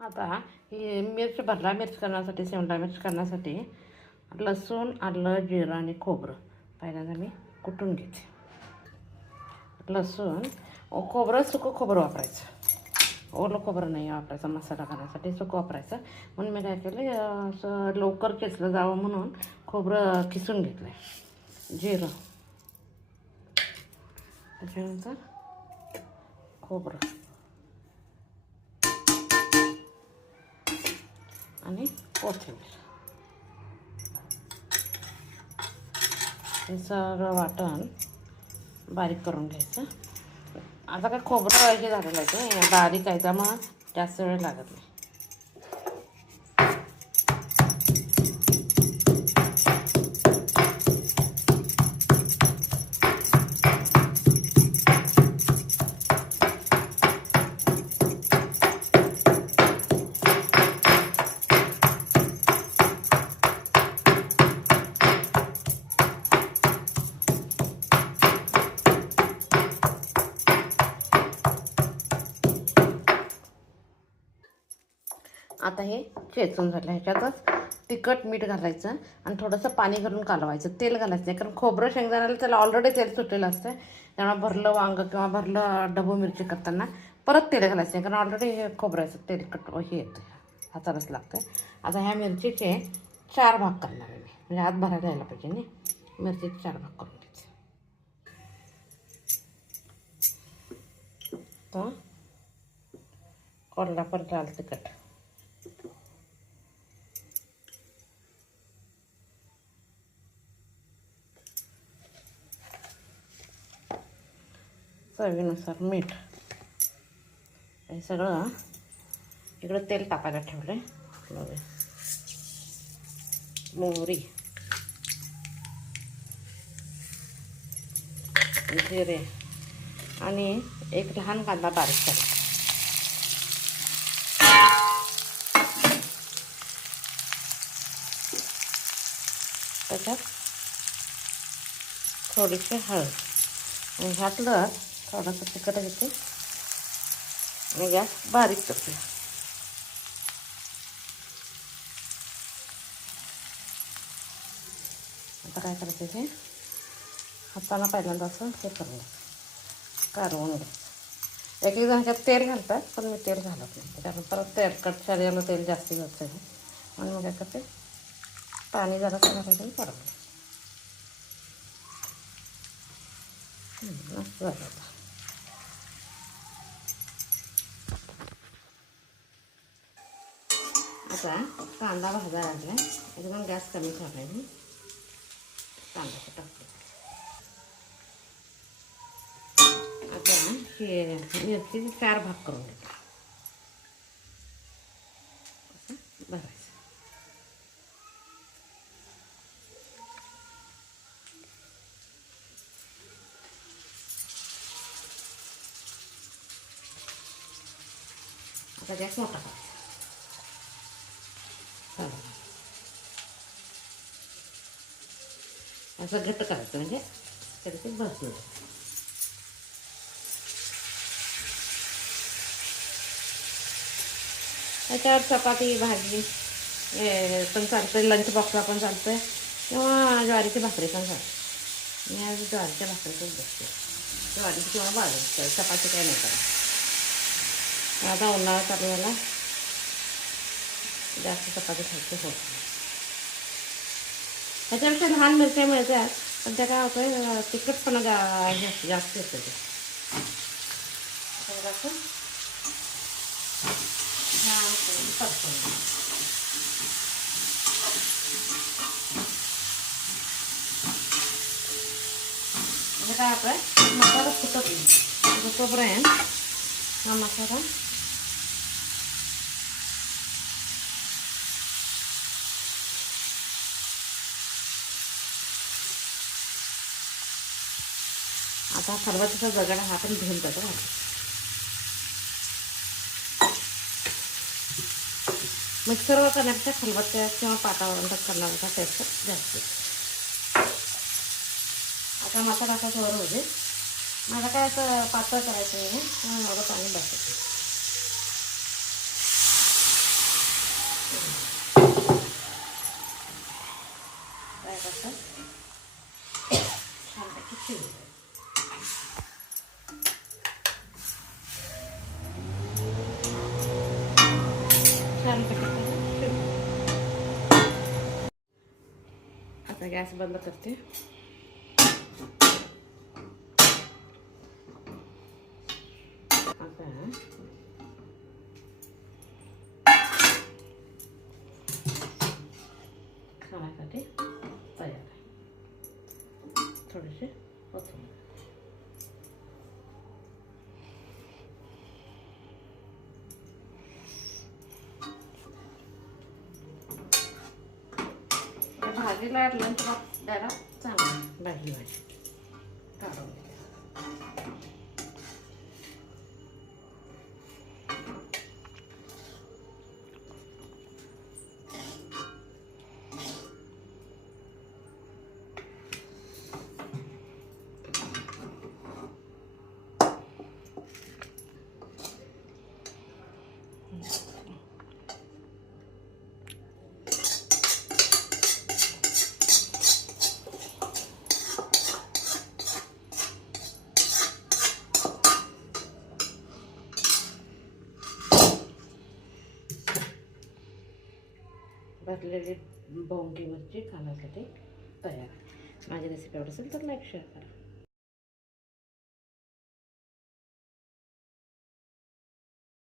आता ही मिरची भरला मिरच करण्यासाठी शिमला मिरच करण्यासाठी लसूण आलं जिरं आणि खोबरं पहिल्यांदा मी कुटून घेते. लसूण खोबरं सुकं खोबरं वापरायचं, ओलं खोबरं नाही वापरायचं. मसाला करण्यासाठी सुकं वापरायचं. म्हणून मी काय केलं असं लवकर किसलं जावं म्हणून खोबरं किसून घेतलं आहे. जिरं त्याच्यानंतर खोबरं आणि कोथिंबीर हे सगळं वाटण बारीक करून घ्यायचं. आता काय खोबरं हे झालेलं आहे ते बारीक आहे त्यामुळं जास्त वेळ लागत नाही. आता हे चेचून झालं. ह्याच्यातच तिखट मीठ घालायचं आणि थोडंसं पाणी घालून कालवायचं. तेल घालायचं नाही कारण खोबरं शेंगदाण्याला त्याला ऑलरेडी तेल सुटलेलं असतं. त्यामुळे भरलं वांग किंवा भरलं डबू मिरची करताना परत तेल घालायचं नाही कारण ऑलरेडी हे खोबऱ्याचं तेलकट हे येतं, हातालाच लागतं. आता ह्या मिरचीचे 4 भाग करणार आहे मी, म्हणजे आत भरायला यायला पाहिजे नाही. मिरचीचे 4 भाग करून घ्यायचे. तर कोल्हापूर लाल तिखट चवीनुसार मीठ हे सगळं इकडं तेल तापायला ठेवलं आहे. मोहरी जिरे आणि एक लहान कांदा बारीक करा. त्याच्यात थोडीशी हळद आणि घातलं थोडंसं तिखट घेते आणि गॅस बारीक करते. आता काय करायचं हे हाताला पहिल्यांदा असं हे करून काढून घ्यायचं. एक जण ह्याच्यात तेल घालतात पण मी तेल घालत नाही कारण परत तेलकट शरीराला तेल जास्त घ्यायचं आहे म्हणून मी काय करते पाणी जरा घालायचं आणि काढून मस्त झालं. आता कांदा भाजायला लागला एकदम गॅस कमी ठेवला मी कांदा टाकते. आता हे मिरचीचे 4 भाग करून घेते. असं भरायचं. आता गॅस मोठा करायचा. असं घट्ट करायचं म्हणजे तरी ते भरपूर. त्याच्यावर चपाती भाजी पण चालतं, लंच बॉक्सला पण चालतं किंवा ज्वारीची भाकरी पण चालते. मी आज ज्वारीच्या भाकरीतच बसते. ज्वारीची किंवा बाजरी, चपाती काय नाही करायचं. आता उन्हाळा चालू झाला जास्त चपाती खायची होत नाही. त्याच्यापेक्षा लहान मिरच्या मिळतात पण त्या काय होतं तिखटपणा जास्त येतं ते. थोडंसं छान परतून म्हणजे काय आपलं मसाला फुटत नाही. तोपर्यंत हा मसाला आता खलबत्त्याचा दगड हा पण घेऊन जातो. मिक्सरवर करण्यापेक्षा खलबत्त्या किंवा पाटावर करण्याचा टेस्ट जास्त. आता मसाला असा वर होते. मला काय असं पातळ करायचं आहे एवढं पाणी बसत. असं छानपैकी शिजवते. छानपैकी शिजवते. आता गॅस बंद करते. आता खाण्यासाठी तयार आहे. थोडेसे कोथिंबीर. भाजीला लंच बॉक्स द्यायला चांगलं भाजी काढून घ्या. भरलेली बोंगी मिरची खाण्यासाठी तयार. माझी रेसिपी आवडत असेल तर लाईक शेअर करा.